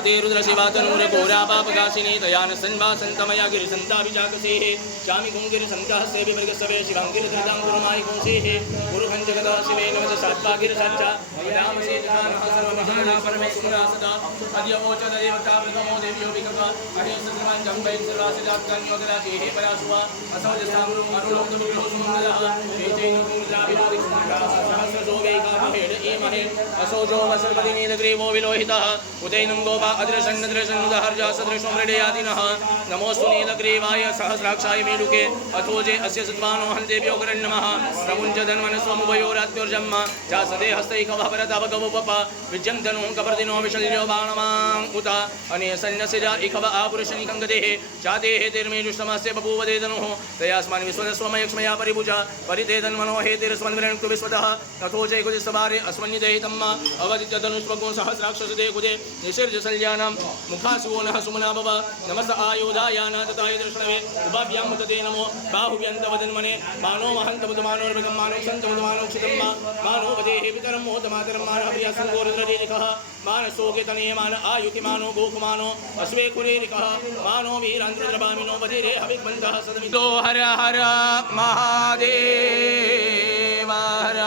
रुद्रशिवातनूर घोरा पापकाशिनी तयान सन्वासन्तमया गिरिसन्ताभिचाकसेः चामि कुङ्गिरिसन्तः सेवि वर्गसवे शिवाङ्गिरिधृतां गुरुमायि कुंसेः गुरुभञ्जगदा शिवे नमः सात्वागिरिसच्चा नामसे जनानः सर्वमहाना परमेश्वरा सदा अद्यवोच देवता प्रथमो देव्यो विकल्पा अहेसर्वान् जम्बै सर्वासिदात्कन्योदराजेः परासुवा असौजसां अरुणोक्तविग्रहो सुमङ्गलः एतेन कुन्द्राभिरोधिष्ठाः सहस्रशो वैकामहेड एमहे असौजो वसर्वदिनीलग्रीवो विलोहितः उदैनं गोपा अदृशन्नदृशन्नुदहर्जा सदृशो मृडयादिनः नमोऽस्तु नीलग्रीवाय सहस्राक्षाय मेलुके अथोजे अस्य सद्वानो हन्देभ्यो करन्नमः प्रमुञ्चधन्वनस्वमुभयोरात्योर्जम्म चासदे हस्तैकवः परतवगवोपप विज्यन्तनो कपर्दिनो विशल्यो बाणमां उत अनेसन्नसिजा इकव आपुरुषनिकङ्गदेः चातेः तिर्मेजुष्टमस्य बभूवदेदनुः तयास्मान् विश्वदस्वमयक्ष्मया परिभुजा परितेदन्मनो हेतिरस्मन्विरणक्तु विश्वतः अथोजे कुदिस्तवारे अस्मन्निदहितम्म अवदित्यधनुष्वगो सहस्राक्षसदे कुदे निशिर्जसल्यानां मुखासुवनः सुमना भव नमस्त आयुधायान तथाय दर्शनवे उभाभ्यां मुदते नमो बाहुव्यन्तवदन्मने मानो महन्तमुदमानोर्भगं मानोक्षन्तमुदमानोक्षितं मानो वदेः पितरं मोदमातरं मानहव्यासङ्गोरुद्ररेरिकः मानसोगे तने मान आयुतिमानो गोकुमानो अश्वेकुरेरिकः मानो वीरान्द्रुद्रभामिनो वदेरे हविग्बन्धः सदमितो हर हर महादेव हर